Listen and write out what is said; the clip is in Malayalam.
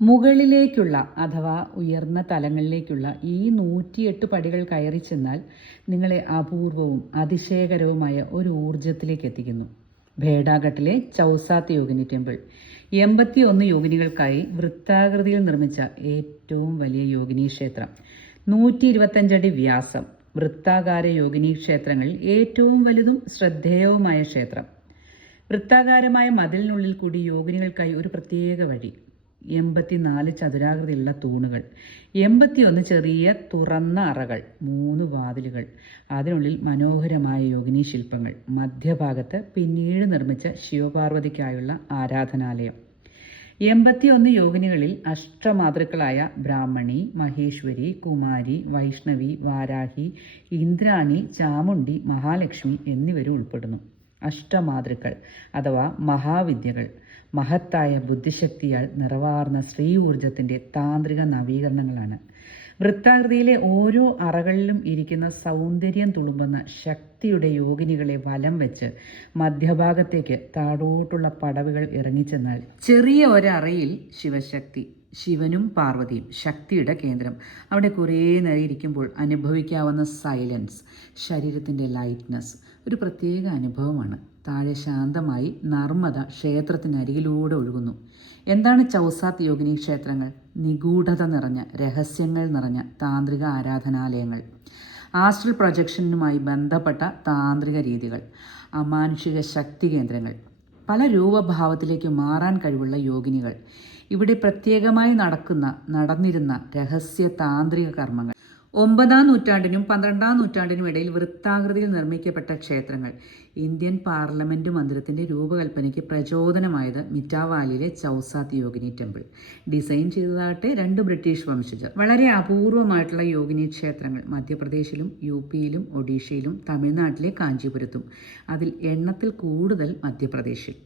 മുകളിലേക്കുള്ള അഥവാ ഉയർന്ന തലങ്ങളിലേക്കുള്ള ഈ 108 പടികൾ കയറി ചെന്നാൽ നിങ്ങളെ അപൂർവവും അതിശയകരവുമായ ഒരു ഊർജത്തിലേക്ക് എത്തിക്കുന്നു. ഭേഡാഘട്ടിലെ ചൗസാത്ത് യോഗിനി ടെമ്പിൾ 81 യോഗിനികൾക്കായി വൃത്താകൃതിയിൽ നിർമ്മിച്ച ഏറ്റവും വലിയ യോഗിനി ക്ഷേത്രം. 125 അടി വ്യാസം. വൃത്താകാര യോഗിനി ക്ഷേത്രങ്ങളിൽ ഏറ്റവും വലുതും ശ്രദ്ധേയവുമായ ക്ഷേത്രം. വൃത്താകാരമായ മതിലിനുള്ളിൽ കൂടി യോഗിനികൾക്കായി ഒരു പ്രത്യേക വഴി. 84 ചതുരാകൃതിയിലുള്ള തൂണുകൾ, 81 ചെറിയ തുറന്ന അറകൾ, 3 വാതിലുകൾ, അതിനുള്ളിൽ മനോഹരമായ യോഗിനി ശില്പങ്ങൾ, മധ്യഭാഗത്ത് പിന്നീട് നിർമ്മിച്ച ശിവപാർവതിക്കായുള്ള ആരാധനാലയം. 81 യോഗിനികളിൽ അഷ്ടമാതൃക്കളായ ബ്രാഹ്മണി, മഹേശ്വരി, കുമാരി, വൈഷ്ണവി, വാരാഹി, ഇന്ദ്രാണി, ചാമുണ്ഡി, മഹാലക്ഷ്മി എന്നിവരും ഉൾപ്പെടുന്നു. അഷ്ടമാതൃക്കൾ അഥവാ മഹാവിദ്യകൾ മഹത്തായ ബുദ്ധിശക്തിയാൽ നിറവാർന്ന ശ്രീ ഊർജത്തിൻ്റെ താന്ത്രിക നവീകരണങ്ങളാണ്. വൃത്താകൃതിയിലെ ഓരോ അറകളിലും ഇരിക്കുന്ന സൗന്ദര്യം തുളുമ്പുന്ന ശക്തിയുടെ യോഗിനികളെ വലം വെച്ച് മധ്യഭാഗത്തേക്ക് താഴോട്ടുള്ള പടവുകൾ ഇറങ്ങിച്ചെന്നാൽ ചെറിയ ഒരറയിൽ ശിവശക്തി, ശിവനും പാർവതിയും, ശക്തിയുടെ കേന്ദ്രം. അവിടെ കുറേ നേരം ഇരിക്കുമ്പോൾ അനുഭവിക്കാവുന്ന സൈലൻസ്, ശരീരത്തിൻ്റെ ലൈറ്റ്നസ് ഒരു പ്രത്യേക അനുഭവമാണ്. താഴെ ശാന്തമായി നർമ്മദ ക്ഷേത്രത്തിനരികിലൂടെ ഒഴുകുന്നു. എന്താണ് ചൗസാത്ത് യോഗിനി ക്ഷേത്രങ്ങൾ? നിഗൂഢത നിറഞ്ഞ, രഹസ്യങ്ങൾ നിറഞ്ഞ താന്ത്രിക ആരാധനാലയങ്ങൾ. ആസ്ട്രൽ പ്രൊജക്ഷനുമായി ബന്ധപ്പെട്ട താന്ത്രിക രീതികൾ, അമാനുഷിക ശക്തി കേന്ദ്രങ്ങൾ, പല രൂപഭാവത്തിലേക്ക് മാറാൻ കഴിവുള്ള യോഗിനികൾ. ഇവിടെ പ്രത്യേകമായി നടന്നിരുന്ന രഹസ്യ താന്ത്രിക കർമ്മങ്ങൾ. 9-ാം നൂറ്റാണ്ടിനും 12-ാം നൂറ്റാണ്ടിനും ഇടയിൽ വൃത്താകൃതിയിൽ നിർമ്മിക്കപ്പെട്ട ക്ഷേത്രങ്ങൾ. ഇന്ത്യൻ പാർലമെൻറ്റ് മന്ദിരത്തിൻ്റെ രൂപകൽപ്പനയ്ക്ക് പ്രചോദനമായത് മിറ്റാവാലിയിലെ ചൗസാത്ത് യോഗിനി ടെമ്പിൾ. ഡിസൈൻ ചെയ്തതാകട്ടെ 2 ബ്രിട്ടീഷ് വംശജർ. വളരെ അപൂർവമായിട്ടുള്ള യോഗിനി ക്ഷേത്രങ്ങൾ മധ്യപ്രദേശിലും യുപിയിലും ഒഡീഷയിലും തമിഴ്നാട്ടിലെ കാഞ്ചീപുരത്തും. അതിൽ എണ്ണത്തിൽ കൂടുതൽ മധ്യപ്രദേശിൽ.